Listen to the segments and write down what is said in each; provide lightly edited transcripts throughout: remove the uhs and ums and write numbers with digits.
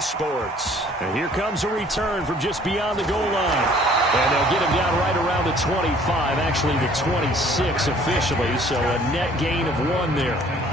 Sports. And here comes a return from just beyond the goal line. And they'll get him down right around the 25, actually the 26 officially, so a net gain of 1 there.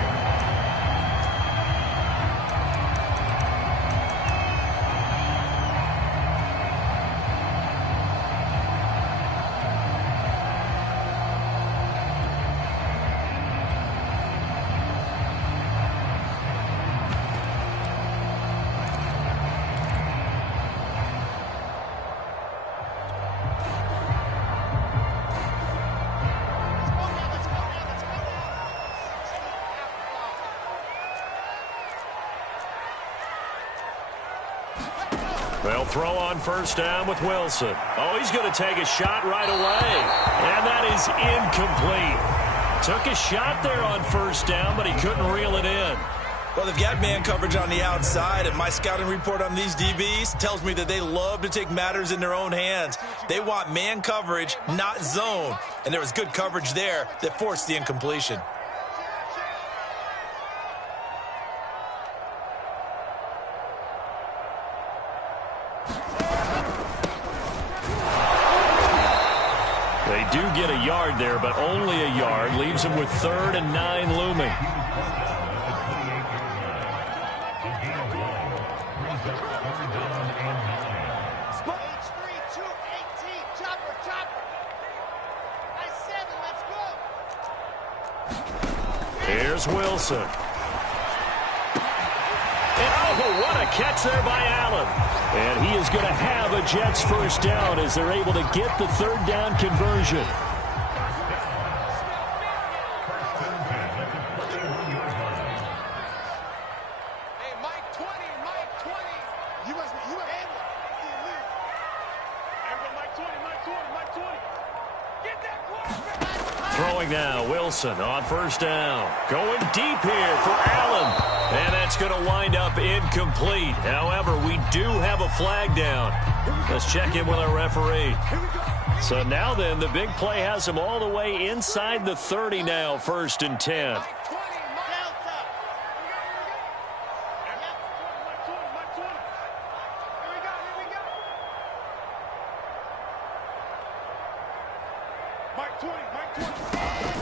They'll throw on first down with Wilson. Oh, he's going to take a shot right away. And that is incomplete. Took a shot there on first down, but he couldn't reel it in. Well, they've got man coverage on the outside, and my scouting report on these DBs tells me that they love to take matters in their own hands. They want man coverage, not zone. And there was good coverage there that forced the incompletion. They do get a yard there, but only a yard. Leaves them with 3rd and 9 looming. Here's Wilson. And oh, what a catch there by Allen. And he is going to have a Jets first down as they're able to get the 3rd down conversion. Hey, Mike 20, Mike 20. You must be, you have Mike 20, Mike 20. Get that quarterback. Throwing now, Wilson on first down. Going deep here for Allen. And that's going to wind up incomplete. However, we do have a flag down. Let's check in with our referee. So now then, the big play has him all the way inside the 30 now, 1st and 10.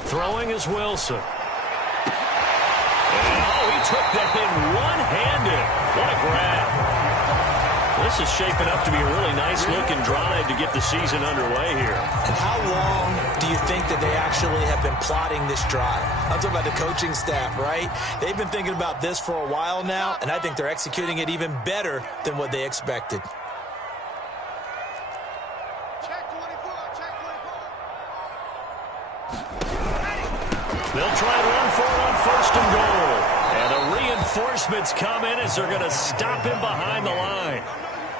Throwing is Wilson. Oh, he took that in one-handed. What a grab. This is shaping up to be a really nice-looking drive to get the season underway here. And how long do you think that they actually have been plotting this drive? I'm talking about the coaching staff, right? They've been thinking about this for a while now, and I think they're executing it even better than what they expected. They'll try and run for it on 1st and goal. And the reinforcements come in as they're going to stop him behind the line.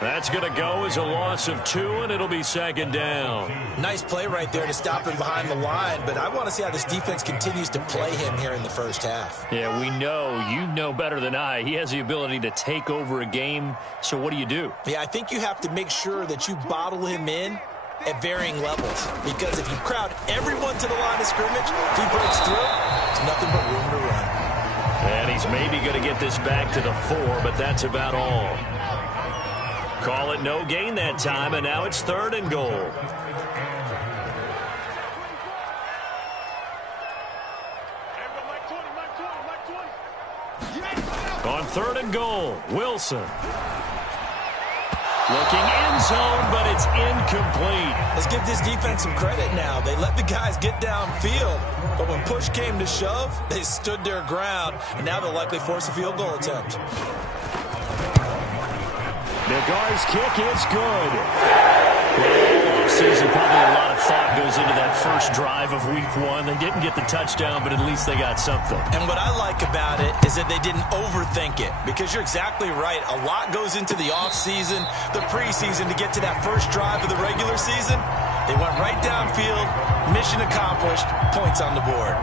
That's going to go as a loss of 2, and it'll be 2nd down. Nice play right there to stop him behind the line, but I want to see how this defense continues to play him here in the first half. Yeah, we know. You know better than I. He has the ability to take over a game, so what do? Yeah, I think you have to make sure that you bottle him in at varying levels, because if you crowd everyone to the line of scrimmage, if he breaks through, there's nothing but room to run. And he's maybe going to get this back to the 4, but that's about all. Call it no gain that time, and now it's 3rd and goal. On 3rd and goal, Wilson. Looking end zone, but it's incomplete. Let's give this defense some credit now. They let the guys get downfield, but when push came to shove, they stood their ground, and now they'll likely force a field goal attempt. Nagar's kick is good. Well, season, probably a lot of thought goes into that first drive of week 1. They didn't get the touchdown, but at least they got something. And what I like about it is that they didn't overthink it, because you're exactly right. A lot goes into the offseason, the preseason to get to that first drive of the regular season. They went right downfield, mission accomplished, points on the board.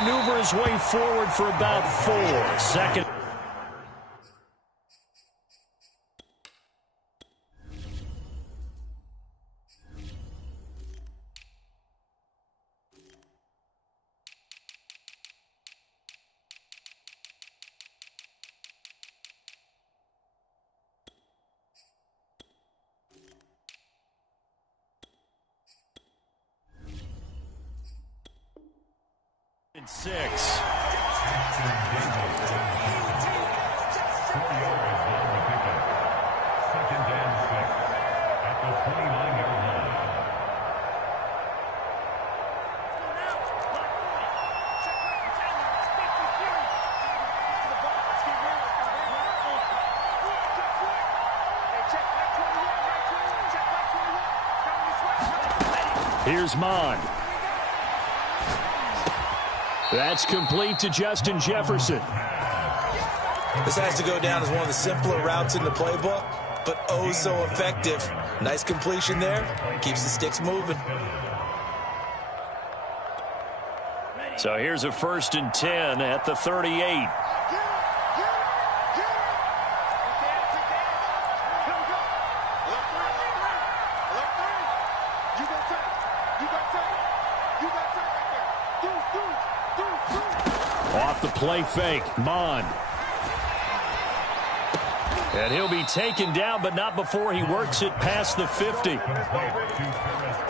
maneuver his way forward for about 4. Second. And 6. Here's Mon. That's complete to Justin Jefferson. This has to go down as one of the simpler routes in the playbook, but oh so effective. Nice completion there. Keeps the sticks moving. So here's a 1st and 10 at the 38. Off the play fake, Mon. And he'll be taken down, but not before he works it past the 50. Well,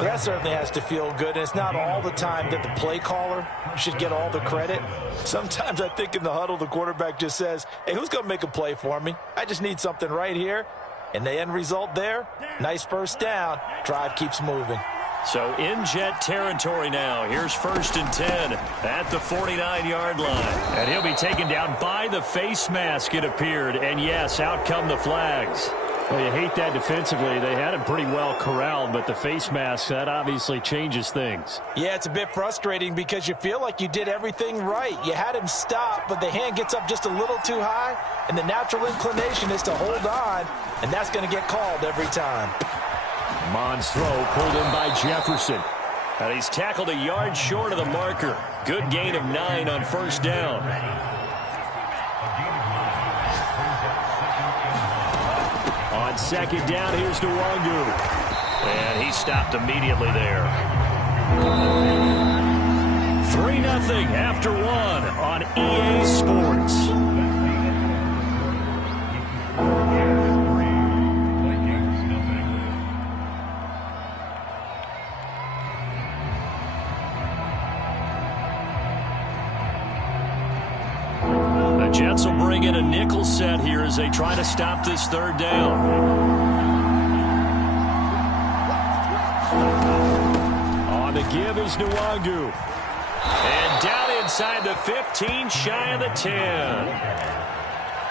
that certainly has to feel good. And it's not all the time that the play caller should get all the credit. Sometimes I think in the huddle, the quarterback just says, hey, who's going to make a play for me? I just need something right here. And the end result there, nice first down. Drive keeps moving. So in Jet territory now. Here's 1st and 10 at the 49-yard line. And he'll be taken down by the face mask, it appeared. And yes, out come the flags. Well, you hate that defensively. They had him pretty well corralled, but the face mask, that obviously changes things. Yeah, it's a bit frustrating because you feel like you did everything right. You had him stop, but the hand gets up just a little too high, and the natural inclination is to hold on, and that's going to get called every time. Mon's throw pulled in by Jefferson. And he's tackled a yard short of the marker. Good gain of 9 on 1st down. On 2nd down, here's Nwangu. And he stopped immediately there. 3-0 after 1 on EA Sports. Jets will bring in a nickel set here as they try to stop this 3rd down. On the give is Nwangu. And down inside the 15, shy of the 10.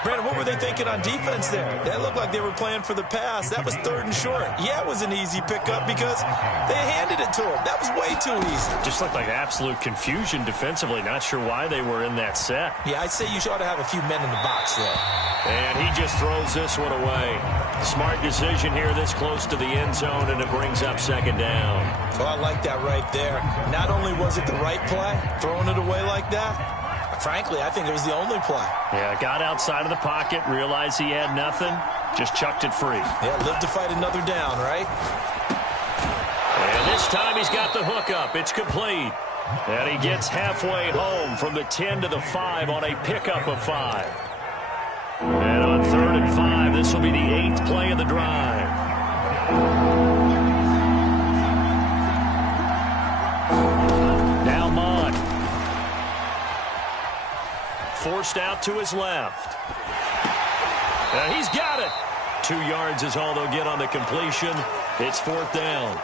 Brandon, what were they thinking on defense there? That looked like they were playing for the pass. That was 3rd and short. Yeah, it was an easy pickup because they handed it to him. That was way too easy. Just looked like absolute confusion defensively. Not sure why they were in that set. Yeah, I'd say you ought to have a few men in the box there. And he just throws this one away. Smart decision here this close to the end zone, and it brings up 2nd down. Oh, I like that right there. Not only was it the right play, throwing it away like that, frankly, I think it was the only play. Yeah, got outside of the pocket, realized he had nothing, just chucked it free. Yeah, lived to fight another down, right? And this time he's got the hook up. It's complete. And he gets halfway home from the 10 to the 5 on a pickup of 5. And on 3rd and 5, this will be the 8th play of the drive. Now Mon. Forced out to his left. And he's got it. 2 yards is all they'll get on the completion. It's 4th down.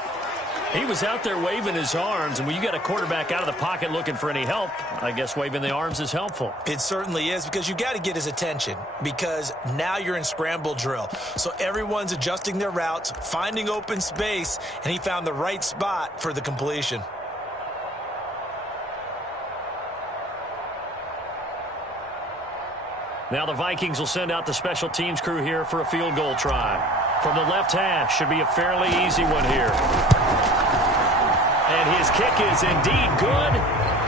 He was out there waving his arms, and when you got a quarterback out of the pocket looking for any help, I guess waving the arms is helpful. It certainly is, because you got to get his attention, because now you're in scramble drill. So everyone's adjusting their routes, finding open space, and he found the right spot for the completion. Now the Vikings will send out the special teams crew here for a field goal try. From the left hash, should be a fairly easy one here. And his kick is indeed good,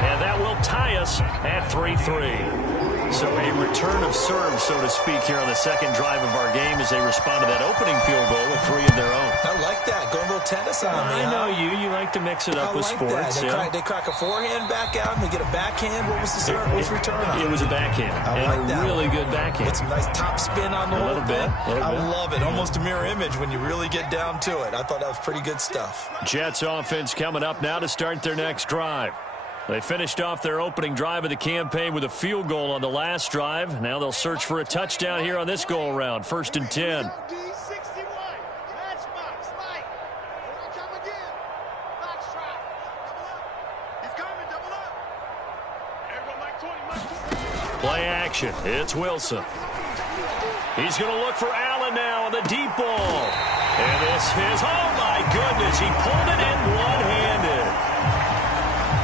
and that will tie us at 3-3. So a return of serve, so to speak, here on the second drive of our game as they respond to that opening field goal with 3 of their own. I like that. Go a little tennis on me. I know you. You like to mix it up with sports. They crack a forehand back out and they get a backhand. What was the serve? What was return on? It was a backhand. I like that. Really good backhand. With some nice top spin on the whole thing. I love it. Almost a mirror image when you really get down to it. I thought that was pretty good stuff. Jets offense coming up now to start their next drive. They finished off their opening drive of the campaign with a field goal on the last drive. Now they'll search for a touchdown here on this go-around. 1st and 10. Play action. It's Wilson. He's going to look for Allen now on the deep ball. And this is, oh my goodness, he pulled it in one-handed.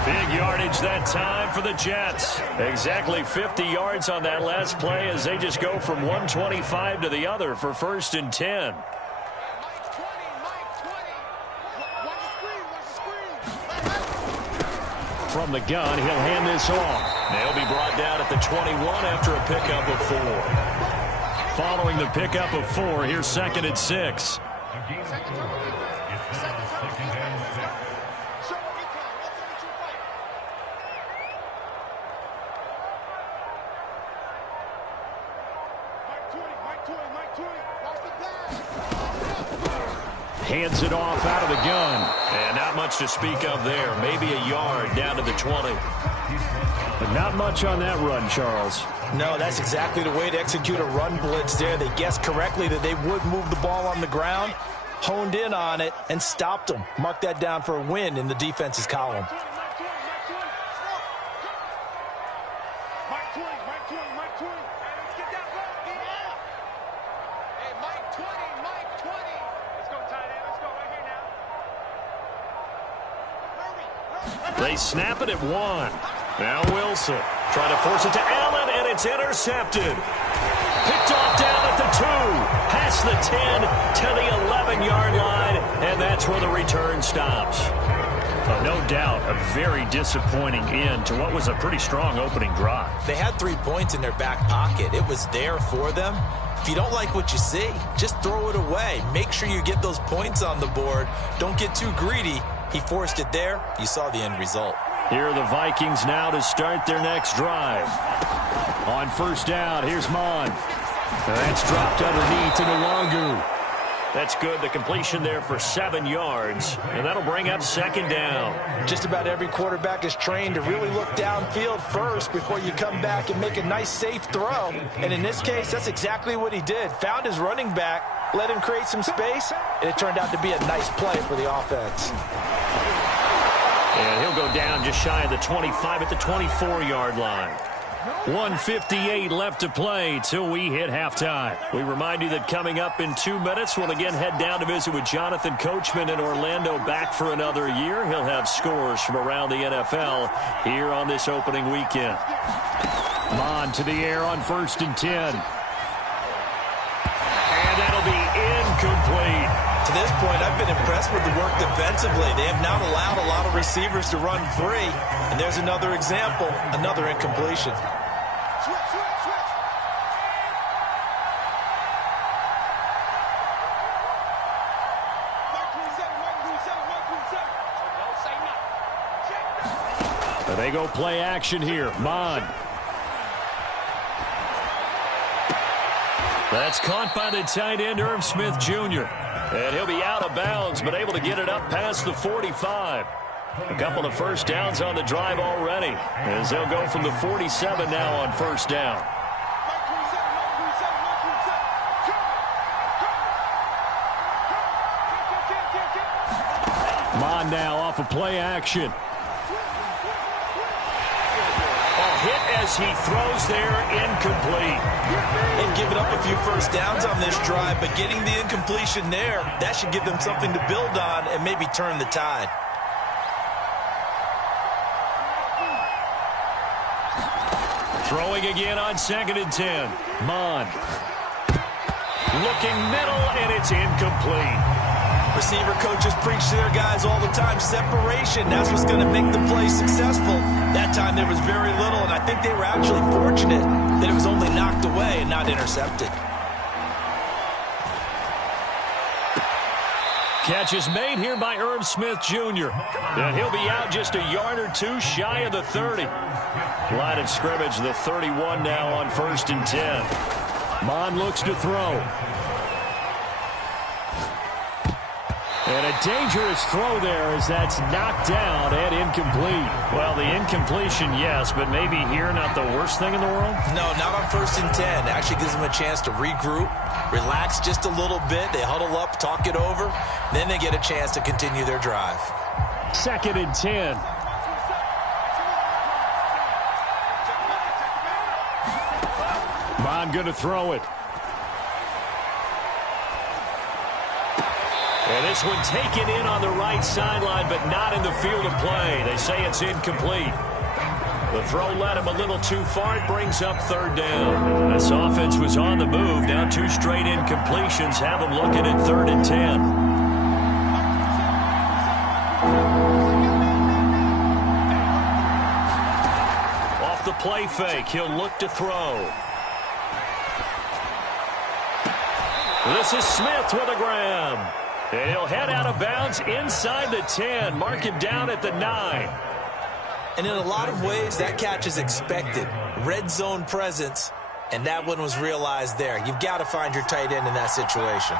Big yardage that time for the Jets. Exactly 50 yards on that last play as they just go from 125 to the other for 1st and 10. From the gun, he'll hand this off. They'll be brought down at the 21 after a pickup of 4. Following the pickup of 4, here's 2nd and 6. Hands it off out of the gun. And not much to speak of there. Maybe a yard down to the 20. But not much on that run, Charles. No, that's exactly the way to execute a run blitz there. They guessed correctly that they would move the ball on the ground, honed in on it, and stopped them. Mark that down for a win in the defense's column. They snap it at 1. Now Wilson trying to force it to Allen, and it's intercepted. Picked off down at the 2, past the 10 to the 11-yard line, and that's where the return stops. No doubt a very disappointing end to what was a pretty strong opening drive. They had 3 points in their back pocket. It was there for them. If you don't like what you see, just throw it away. Make sure you get those points on the board. Don't get too greedy. He forced it there. You saw the end result. Here are the Vikings now to start their next drive. On 1st down, here's Mon. That's dropped underneath to Nwangu. That's good. The completion there for 7 yards. And that'll bring up 2nd down. Just about every quarterback is trained to really look downfield first before you come back and make a nice, safe throw. And in this case, that's exactly what he did. Found his running back, let him create some space, and it turned out to be a nice play for the offense. And he'll go down just shy of the 25 at the 24-yard line. 1:58 left to play till we hit halftime. We remind you that coming up in 2 minutes, we'll again head down to visit with Jonathan Coachman in Orlando, back for another year. He'll have scores from around the NFL here on this opening weekend. Mon to the air on 1st and 10. And that'll be incomplete. To this point, I've been impressed with the work defensively. They have not allowed a lot of receivers to run free. And there's another example, another incompletion. They go play action here. Mon. That's caught by the tight end, Irv Smith Jr. And he'll be out of bounds, but able to get it up past the 45. A couple of 1st downs on the drive already, as they'll go from the 47 now on 1st down. Mon now off of play action. Hit as he throws there, incomplete. They've given up a few 1st downs on this drive, but getting the incompletion there, that should give them something to build on and maybe turn the tide. Throwing again on 2nd and 10. Mon. Looking middle, and it's incomplete. Receiver coaches preach to their guys happens all the time. Separation, that's what's going to make the play successful. That time there was very little, and I think they were actually fortunate that it was only knocked away and not intercepted. Catch is made here by Irv Smith Jr. And he'll be out just a yard or two shy of the 30. Line of scrimmage, the 31 now on 1st and 10. Mon looks to throw. And a dangerous throw there as that's knocked down and incomplete. Well, the incompletion, yes, but maybe here not the worst thing in the world? No, not on 1st and 10. Actually gives them a chance to regroup, relax just a little bit. They huddle up, talk it over. Then they get a chance to continue their drive. 2nd and 10. Mon going to throw it. And this one taken in on the right sideline, but not in the field of play. They say it's incomplete. The throw led him a little too far. It brings up 3rd down. This offense was on the move. Now 2 straight incompletions have them looking at 3rd and 10. Off the play fake, he'll look to throw. This is Smith with a grab. And he'll head out of bounds inside the 10. Mark him down at the 9. And in a lot of ways, that catch is expected. Red zone presence, and that one was realized there. You've got to find your tight end in that situation.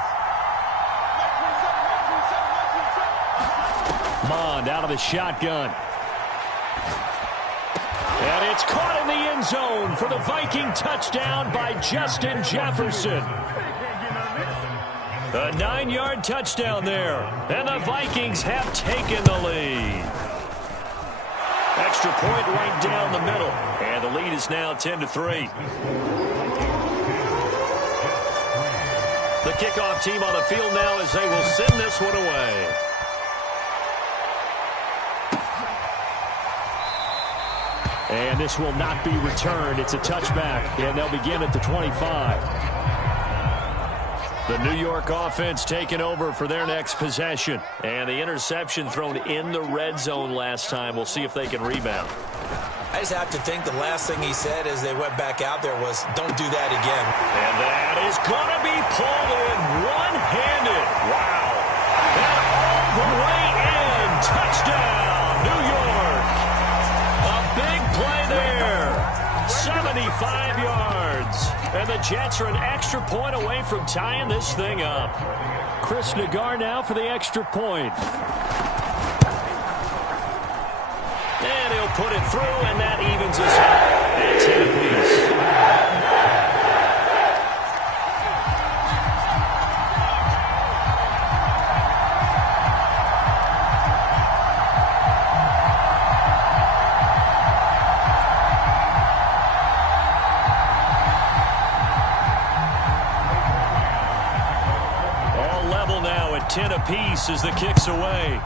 Mond out of the shotgun. And it's caught in the end zone for the Viking touchdown by Justin Jefferson. A 9-yard touchdown there. And the Vikings have taken the lead. Extra point right down the middle. And the lead is now 10-3. The kickoff team on the field now as they will send this one away. And this will not be returned. It's a touchback. And they'll begin at the 25. The New York offense taking over for their next possession. And the interception thrown in the red zone last time. We'll see if they can rebound. I just have to think the last thing he said as they went back out there was, don't do that again. And that is going to be pulled in one-handed. Wow. And all the way in. Touchdown, New York. A big play there. 75 yards. And the Jets are an extra point away from tying this thing up. Chris Nagar now for the extra point. And he'll put it through, and that evens us out at 10 apiece. All level now at 10 apiece as the kick's away.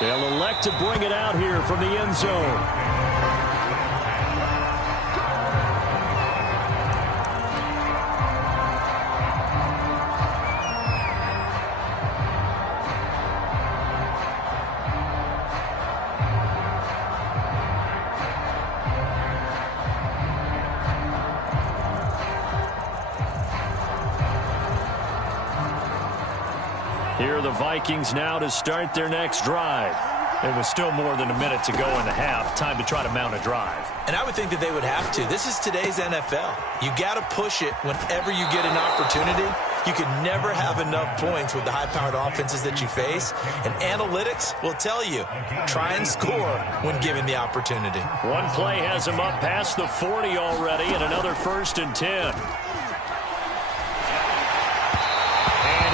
They'll elect to bring it out here from the end zone. Here are the Vikings now to start their next drive. There was still more than a minute to go in the half. Time to try to mount a drive. And I would think that they would have to. This is today's NFL. You got to push it whenever you get an opportunity. You can never have enough points with the high-powered offenses that you face. And analytics will tell you, try and score when given the opportunity. One play has them up past the 40 already, and another 1st and 10.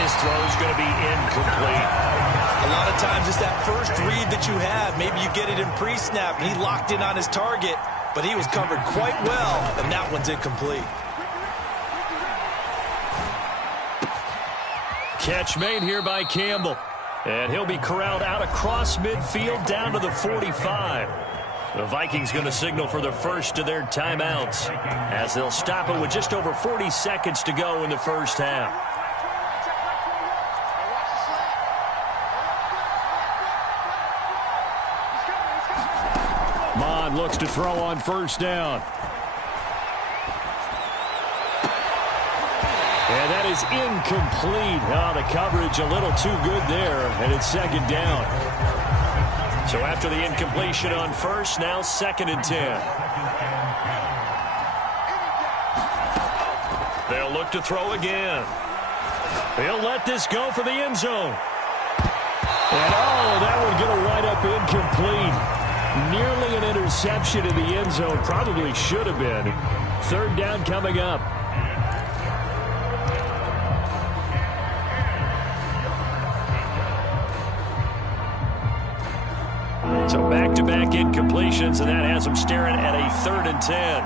His throw is going to be incomplete. A lot of times it's that first read that you have. Maybe you get it in pre-snap, and he locked in on his target, but he was covered quite well, and that one's incomplete. Catch made here by Campbell. And he'll be corralled out across midfield down to the 45. The Vikings going to signal for the first of their timeouts as they'll stop it with just over 40 seconds to go in the first half. Mond looks to throw on first down. And that is incomplete. Oh, the coverage a little too good there, and it's second down. So after the incompletion on first, now 2nd and 10. They'll look to throw again. He'll let this go for the end zone. And, oh, that one going to wind up incomplete. Nearly an interception in the end zone. Probably should have been. 3rd down coming up. So back-to-back incompletions, and that has them staring at a 3rd and 10.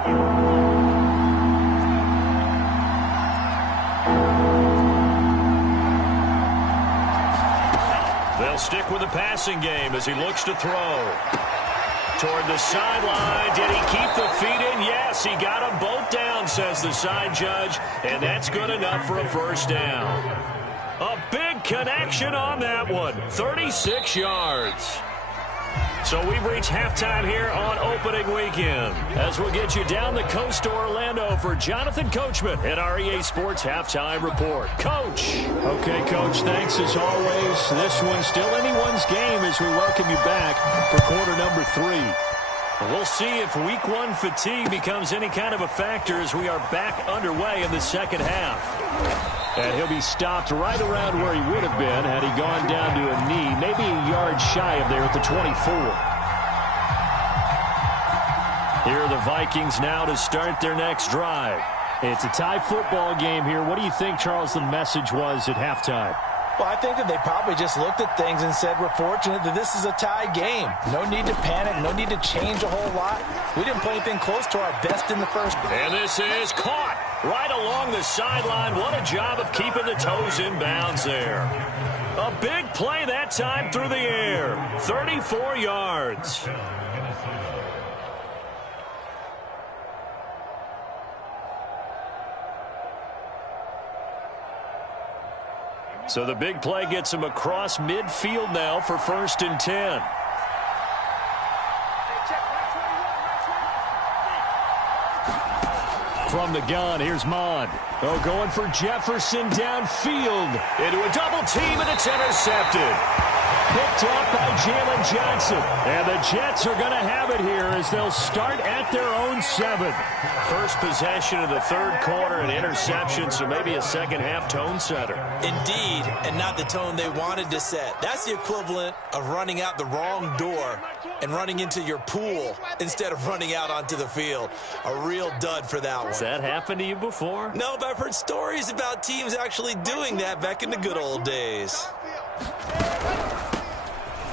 They'll stick with the passing game as he looks to throw. Toward the sideline. Did he keep the feet in? Yes, he got them both down, says the side judge, and that's good enough for a 1st down. A big connection on that one. 36 yards. So we've reached halftime here on opening weekend. As we'll get you down the coast to Orlando for Jonathan Coachman at our EA Sports Halftime Report. Coach. Okay, Coach, thanks as always. This one's still anyone's game as we welcome you back for quarter number 3. We'll see if week 1 fatigue becomes any kind of a factor as we are back underway in the second half. And he'll be stopped right around where he would have been had he gone down to a knee, maybe a yard shy of there at the 24. Here are the Vikings now to start their next drive. It's a tie football game here. What do you think, Charles, the message was at halftime? Well, I think that they probably just looked at things and said, we're fortunate that this is a tie game. No need to panic. No need to change a whole lot. We didn't play anything close to our best in the first. And this is caught right along the sideline. What a job of keeping the toes in bounds there. A big play that time through the air. 34 yards. So the big play gets him across midfield now for 1st and 10. From the gun, here's Mond. Oh, going for Jefferson downfield. Into a double team, and it's intercepted. Picked off by Jalen Johnson. And the Jets are going to have it here as they'll start at their own 7. First possession of the 3rd quarter, an interception, so maybe a second-half tone setter. Indeed, and not the tone they wanted to set. That's the equivalent of running out the wrong door and running into your pool instead of running out onto the field. A real dud for that one. Has that happened to you before? No, but I've heard stories about teams actually doing that back in the good old days.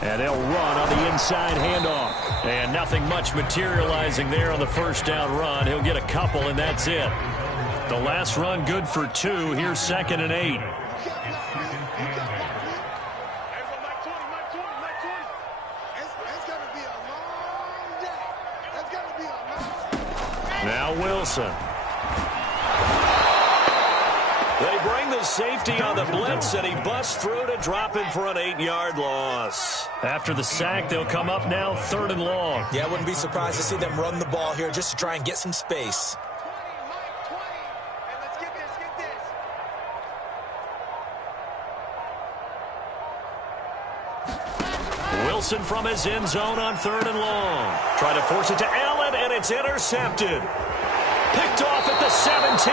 And they'll run on the inside handoff. And nothing much materializing there on the 1st down run. He'll get a couple, and that's it. The last run good for 2. Here's 2nd and 8. Now Wilson. They bring the safety on the blitz, and he busts through to drop him for an 8-yard loss. After the sack, they'll come up now 3rd and long. Yeah, I wouldn't be surprised to see them run the ball here just to try and get some space. Wilson from his end zone on 3rd and long. Try to force it to Allen, and it's intercepted. Picked off at the 17.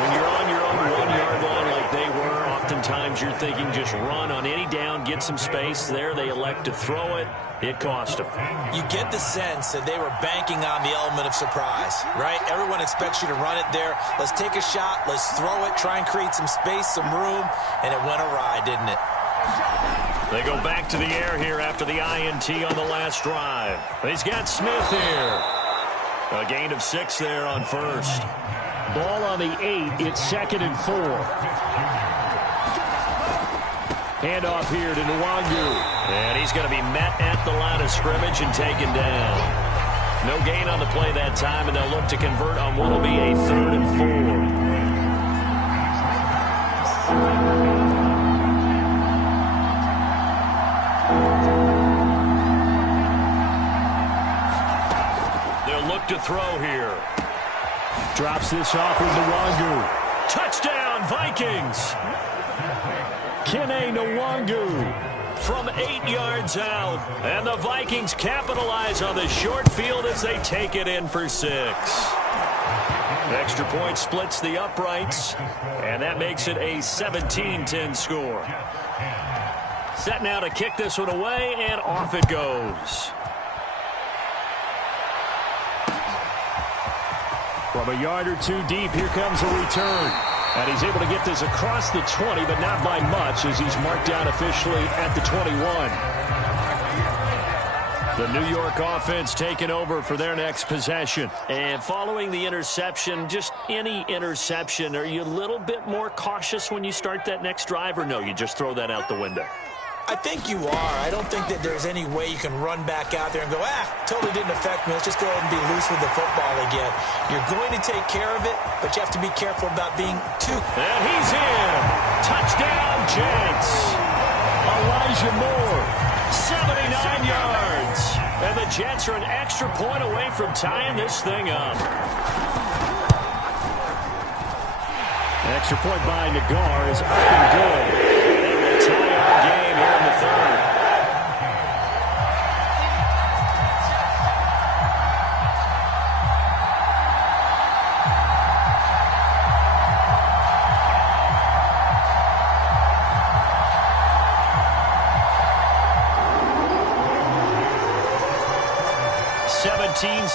When you're on your own 1-yard line like they were, oftentimes you're thinking just run on any down, get some space. There they elect to throw it. It cost them. You get the sense that they were banking on the element of surprise, right? Everyone expects you to run it there. Let's take a shot. Let's throw it. Try and create some space, some room. And it went awry, didn't it? They go back to the air here after the INT on the last drive. He's got Smith here. A gain of 6 there on 1st. Ball on the 8. It's 2nd and 4. Handoff here to Nwangu. And he's going to be met at the line of scrimmage and taken down. No gain on the play that time, and they'll look to convert on what will be a 3rd and 4. throw here. Drops this off with Nwangu. Touchdown, Vikings. Kene Nwangu. From 8 yards out. And the Vikings capitalize on the short field as they take it in for 6. Extra point splits the uprights. And that makes it a 17-10 score. Set now to kick this one away, and off it goes. From a yard or two deep, here comes a return. And he's able to get this across the 20, but not by much, as he's marked down officially at the 21. The New York offense taking over for their next possession. And following the interception, just any interception, are you a little bit more cautious when you start that next drive, or no, you just throw that out the window? I think you are. I don't think that there's any way you can run back out there and go, totally didn't affect me. Let's just go ahead and be loose with the football again. You're going to take care of it, but you have to be careful about being too. And he's in. Touchdown, Jets. Elijah Moore. 79 yards. And the Jets are an extra point away from tying this thing up. Extra point by Nagar is up and good. They will tie our game here in the third.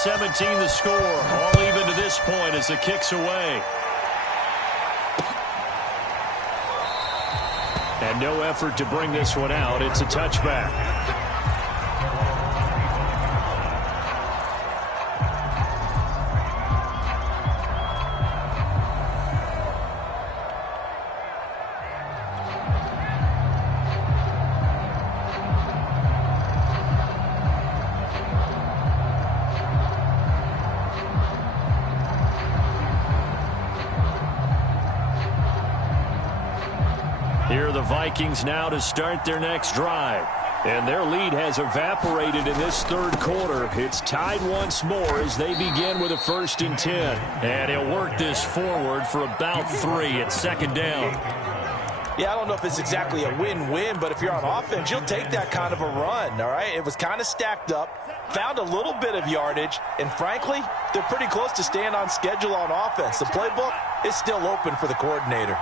.17 the score. All even to this point as the kick's away. And no effort to bring this one out. It's a touchback. Here are the Vikings now to start their next drive. And their lead has evaporated in this third quarter. It's tied once more as they begin with a 1st and 10. And he'll work this forward for about 3 at second down. Yeah, I don't know if it's exactly a win-win, but if you're on offense, you'll take that kind of a run, all right? It was kind of stacked up, found a little bit of yardage, and frankly, they're pretty close to staying on schedule on offense. The playbook is still open for the coordinator.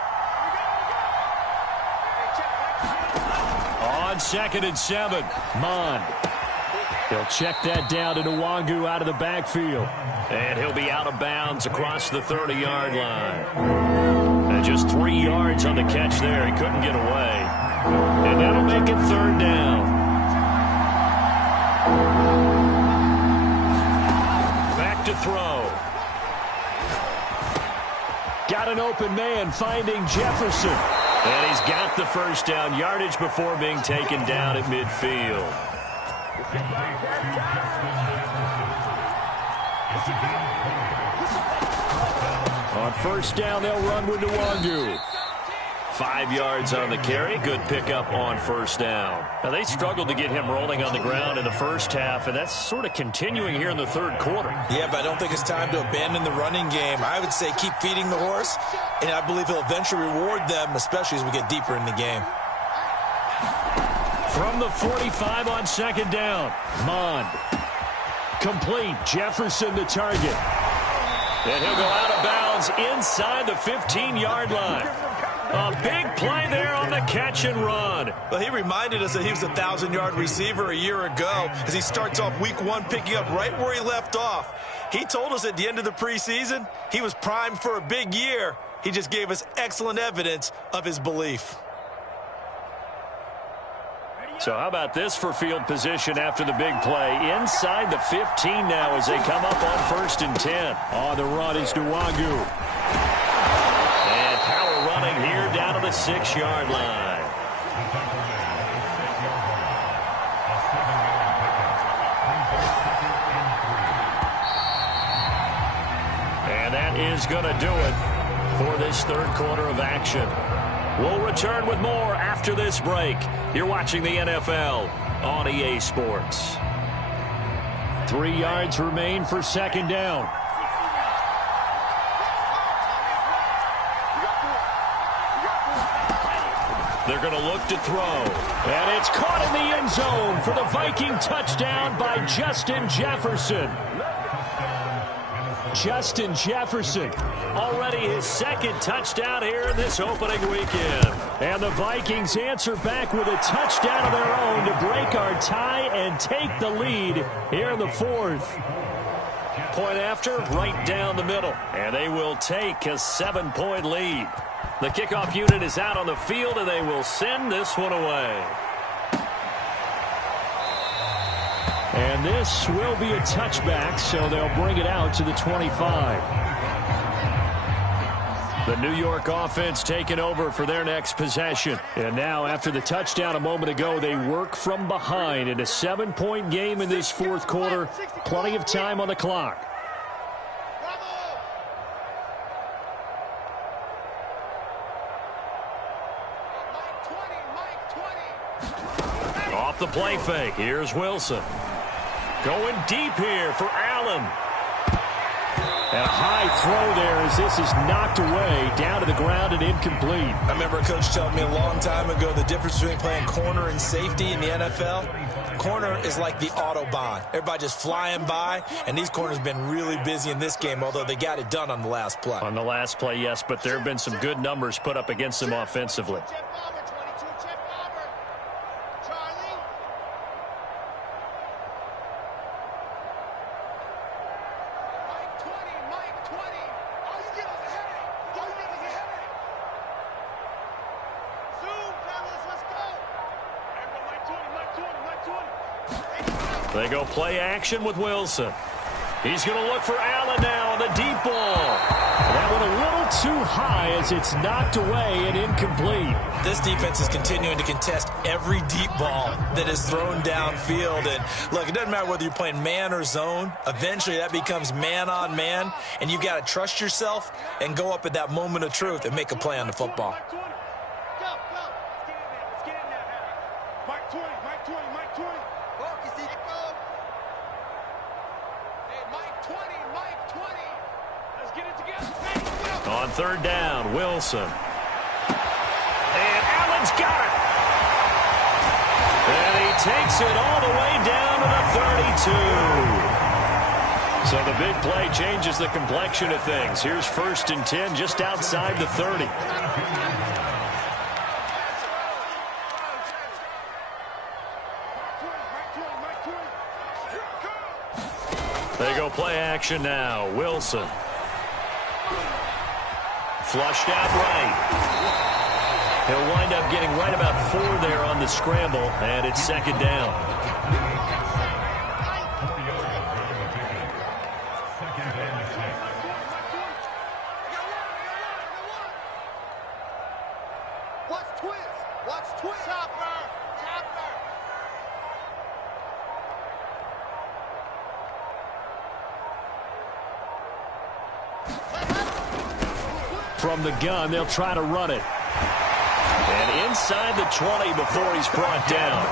On 2nd and 7, Mond. He'll check that down to Nwangu out of the backfield. And he'll be out of bounds across the 30-yard line. And just 3 yards on the catch there. He couldn't get away. And that'll make it 3rd down. Back to throw. Got an open man finding Jefferson. And he's got the first down yardage before being taken down at midfield. On 1st down, they'll run with Nwangu. 5 yards on the carry. Good pickup on 1st down. Now, they struggled to get him rolling on the ground in the first half, and that's sort of continuing here in the third quarter. Yeah, but I don't think it's time to abandon the running game. I would say keep feeding the horse, and I believe he'll eventually reward them, especially as we get deeper in the game. From the 45 on 2nd down, Mond. Complete. Jefferson the target. And he'll go out of bounds inside the 15-yard line. A big play there on the catch and run. Well, he reminded us that he was a 1,000-yard receiver a year ago as he starts off week 1 picking up right where he left off. He told us at the end of the preseason he was primed for a big year. He just gave us excellent evidence of his belief. So how about this for field position after the big play? Inside the 15 now as they come up on 1st and 10. On the run is Nwangu. And power running here down to the 6-yard line. And that is going to do it for this third quarter of action. We'll return with more after this break. You're watching the NFL on EA Sports. 3 yards remain for second down. They're going to look to throw. And it's caught in the end zone for the Viking touchdown by Justin Jefferson. Justin Jefferson, already his second touchdown here in this opening weekend. And the Vikings answer back with a touchdown of their own to break our tie and take the lead here in the fourth. Point after, right down the middle. And they will take a 7-point lead. The kickoff unit is out on the field, and they will send this one away. And this will be a touchback, so they'll bring it out to the 25. The New York offense taking over for their next possession. And now, after the touchdown a moment ago, they work from behind in a 7-point game in this fourth quarter. Plenty of time on the clock. Off the play fake, here's Wilson. Going deep here for Allen. And a high throw there as this is knocked away, down to the ground and incomplete. I remember a coach telling me a long time ago the difference between playing corner and safety in the NFL. Corner is like the Autobahn. Everybody just flying by, and these corners have been really busy in this game, although they got it done on the last play. On the last play, yes, but there have been some good numbers put up against them offensively. They go play action with Wilson. He's going to look for Allen now on the deep ball. That one a little too high as it's knocked away and incomplete. This defense is continuing to contest every deep ball that is thrown downfield. And look, it doesn't matter whether you're playing man or zone. Eventually that becomes man on man, and you've got to trust yourself and go up at that moment of truth and make a play on the football. On third down, Wilson. And Allen's got it. And he takes it all the way down to the 32. So the big play changes the complexion of things. Here's 1st and 10 just outside the 30. They go play action now. Wilson. Flushed out right. He'll wind up getting right about 4 there on the scramble, and it's second down. Watch twist. Watch twist. Chopper. From the gun, they'll try to run it. And inside the 20 before he's brought down.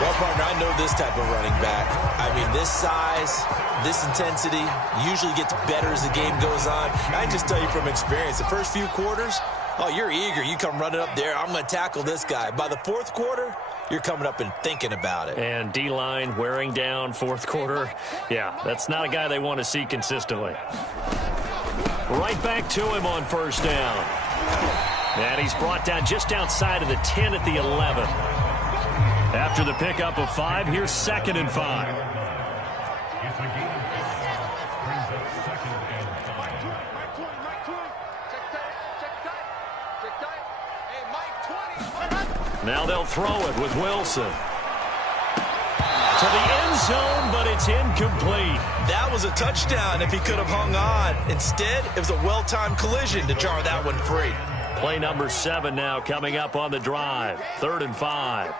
Well, partner, I know this type of running back. I mean, this size, this intensity usually gets better as the game goes on. I just tell you from experience, the first few quarters, oh, you're eager. You come running up there. I'm going to tackle this guy. By the fourth quarter, you're coming up and thinking about it. And D-line wearing down fourth quarter. Yeah, that's not a guy they want to see consistently. Right back to him on first down. And he's brought down just outside of the 10 at the 11. After the pickup of 5, here's 2nd and 5. Now they'll throw it with Wilson. To the end zone, but it's incomplete. That was a touchdown if he could have hung on. Instead, it was a well-timed collision to jar that one free. Play number 7 now coming up on the drive. 3rd and 5.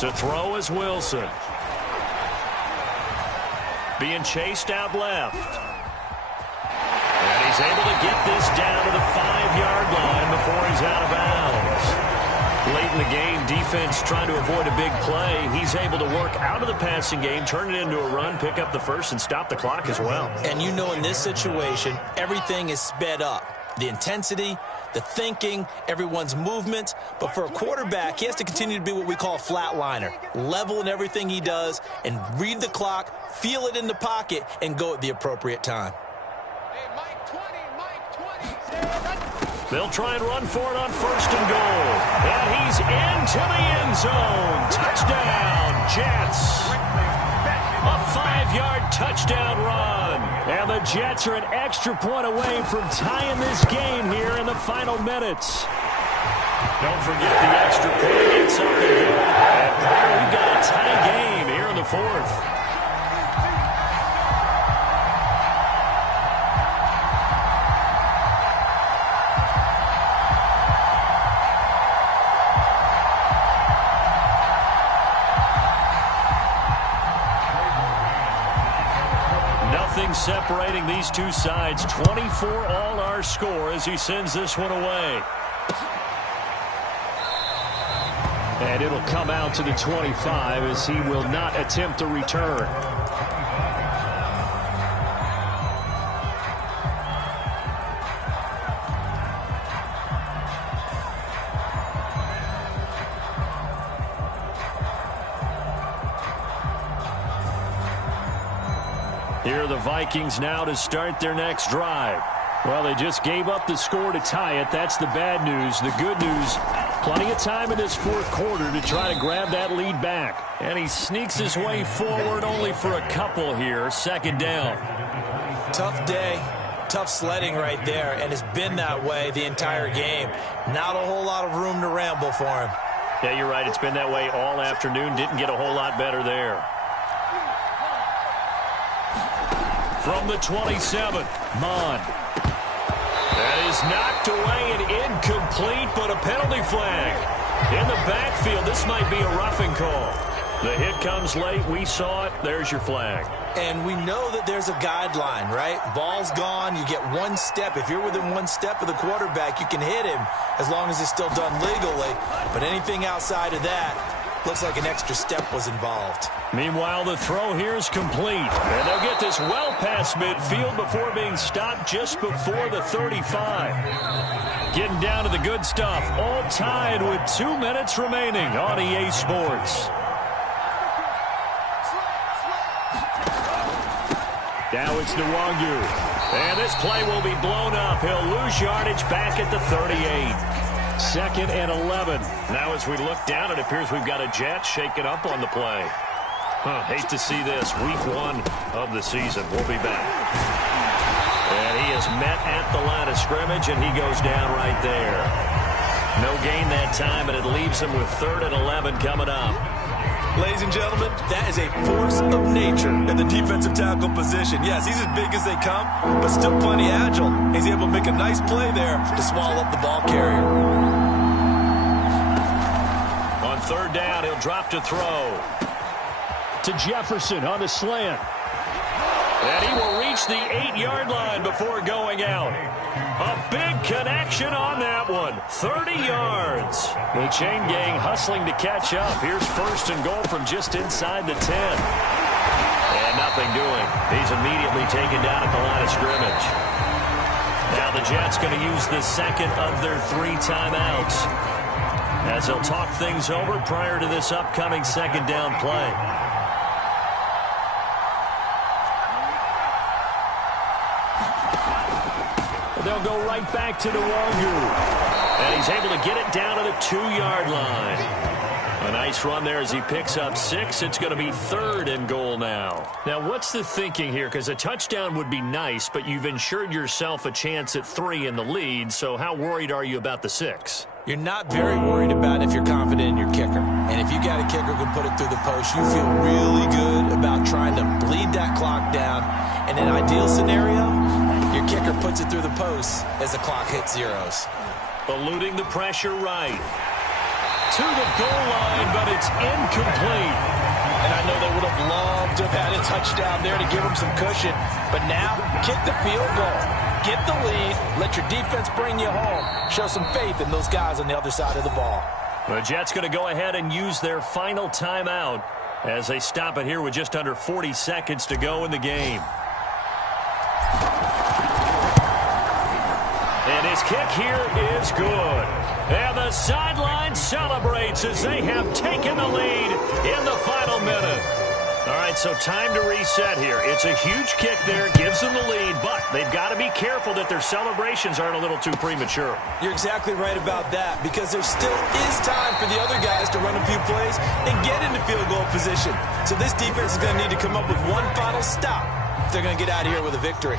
To throw is Wilson. Being chased out left. And he's he's able to get this down to the 5-yard line before he's out of bounds. Late in the game, defense trying to avoid a big play. He's able to work out of the passing game, turn it into a run, pick up the first, and stop the clock as well. And you know in this situation, everything is sped up. The intensity, the thinking, everyone's movement. But for a quarterback, he has to continue to be what we call a flatliner. Level in everything he does and read the clock, feel it in the pocket, and go at the appropriate time. Hey, Mike 20, Mike 20. They'll try and run for it on 1st and goal. And he's into the end zone. Touchdown, Jets. A 5-yard touchdown run. And the Jets are an extra point away from tying this game here in the final minutes. Don't forget the extra point. It's up and good. And we've got a tie game here in the 4th. Separating these two sides. 24 all our score as he sends this one away. And it'll come out to the 25 as he will not attempt a return. Here are the Vikings now to start their next drive. Well, they just gave up the score to tie it. That's the bad news. The good news, plenty of time in this 4th quarter to try to grab that lead back. And he sneaks his way forward only for a couple here. 2nd down. Tough day, tough sledding right there, and it's been that way the entire game. Not a whole lot of room to ramble for him. Yeah, you're right. It's been that way all afternoon. Didn't get a whole lot better there. From the 27, Mon. That is knocked away and incomplete, but a penalty flag. In the backfield, this might be a roughing call. The hit comes late. We saw it. There's your flag. And we know that there's a guideline, right? Ball's gone. You get 1 step. If you're within 1 step of the quarterback, you can hit him as long as it's still done legally. But anything outside of that, looks like an extra step was involved. Meanwhile, the throw here is complete. And they'll get this well past midfield before being stopped just before the 35. Getting down to the good stuff. All tied with 2 minutes remaining on EA Sports. Now it's Nwangu. And this play will be blown up. He'll lose yardage back at the 38. 2nd and 11. Now as we look down, it appears we've got a Jet shaken up on the play. Hate to see this. Week 1 of the season. We'll be back. And he is met at the line of scrimmage, and he goes down right there. No gain that time, and it leaves him with 3rd and 11 coming up. Ladies and gentlemen, that is a force of nature in the defensive tackle position. Yes, he's as big as they come, but still plenty agile. He's able to make a nice play there to swallow up the ball carrier. On 3rd down, he'll drop to throw. To Jefferson on the slant. And he will reach the 8-yard line before going out. A big connection on that one. 30 yards. The chain gang hustling to catch up. Here's 1st and goal from just inside the 10. And nothing doing. He's immediately taken down at the line of scrimmage. Now the Jets going to use the 2nd of their 3 timeouts as they'll talk things over prior to this upcoming 2nd down play. They'll go right back to Nwangu. And he's able to get it down to the 2-yard line. A nice run there as he picks up 6. It's going to be 3rd and goal now. Now, what's the thinking here? Because a touchdown would be nice, but you've ensured yourself a chance at 3 in the lead. So how worried are you about the 6? You're not very worried about if you're confident in your kicker. And if you got a kicker who can put it through the post, you feel really good about trying to bleed that clock down. In an ideal scenario, your kicker puts it through the post as the clock hits zeros. Eluding the pressure right. To the goal line, but it's incomplete. And I know they would have loved to have had a touchdown there to give them some cushion. But now, kick the field goal. get the lead, let your defense bring you home. Show some faith in those guys on the other side of the ball. The Jets going to go ahead and use their final timeout as they stop it here with just under 40 seconds to go in the game. And his kick here is good. And the sideline celebrates as they have taken the lead in the final minute. All right, so time to reset here. It's a huge kick there, gives them the lead, but they've got to be careful that their celebrations aren't a little too premature. You're exactly right about that, because there still is time for the other guys to run a few plays and get into field goal position. So this defense is going to need to come up with one final stop if they're going to get out of here with a victory.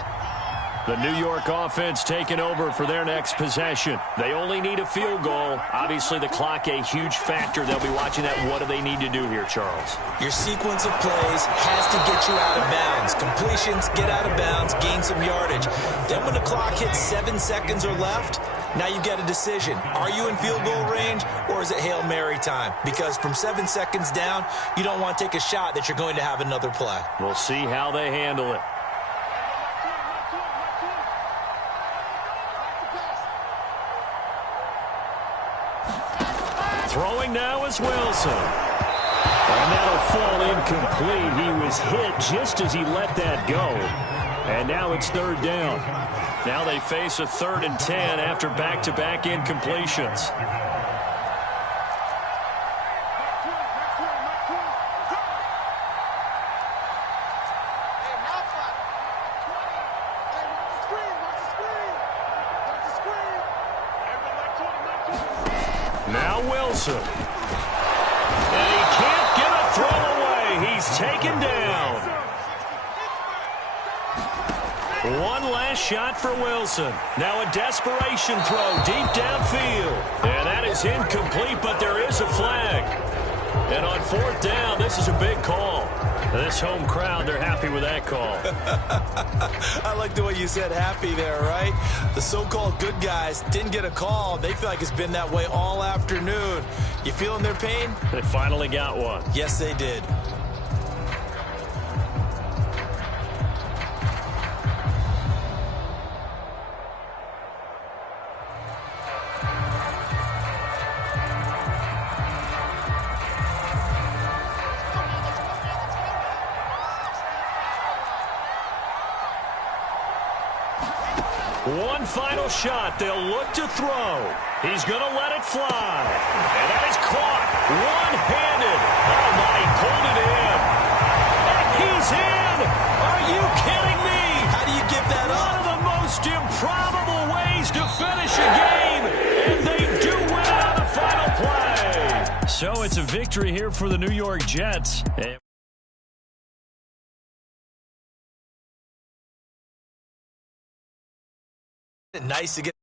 The New York offense taking over for their next possession. They only need a field goal. Obviously, the clock a huge factor. They'll be watching that. What do they need to do here, Charles? Your sequence of plays has to get you out of bounds. Completions, get out of bounds, gain some yardage. Then when the clock hits 7 seconds or left, now you get a decision. Are you in field goal range, or is it Hail Mary time? Because from 7 seconds down, you don't want to take a shot that you're going to have another play. We'll see how they handle it. Throwing now is Wilson. And that'll fall incomplete. He was hit just as he let that go. And now it's third down. Now they face a 3rd and 10 after back-to-back incompletions. Now Wilson. And he can't get a throw away. He's taken down. One last shot for Wilson. Now a desperation throw deep downfield. And that is incomplete, but there is a flag. And on 4th down, this is a big call. This home crowd, they're happy with that call. I like the way you said happy there, right? The so-called good guys didn't get a call. They feel like it's been that way all afternoon. You feeling their pain? They finally got one. Yes, they did. One final shot. They'll look to throw. He's going to let it fly. And that is caught one-handed. Oh, my, he pulled it in. And he's in. Are you kidding me? How do you give that up? One of the most improbable ways to finish a game. And they do win it on the final play. So it's a victory here for the New York Jets. Nice to get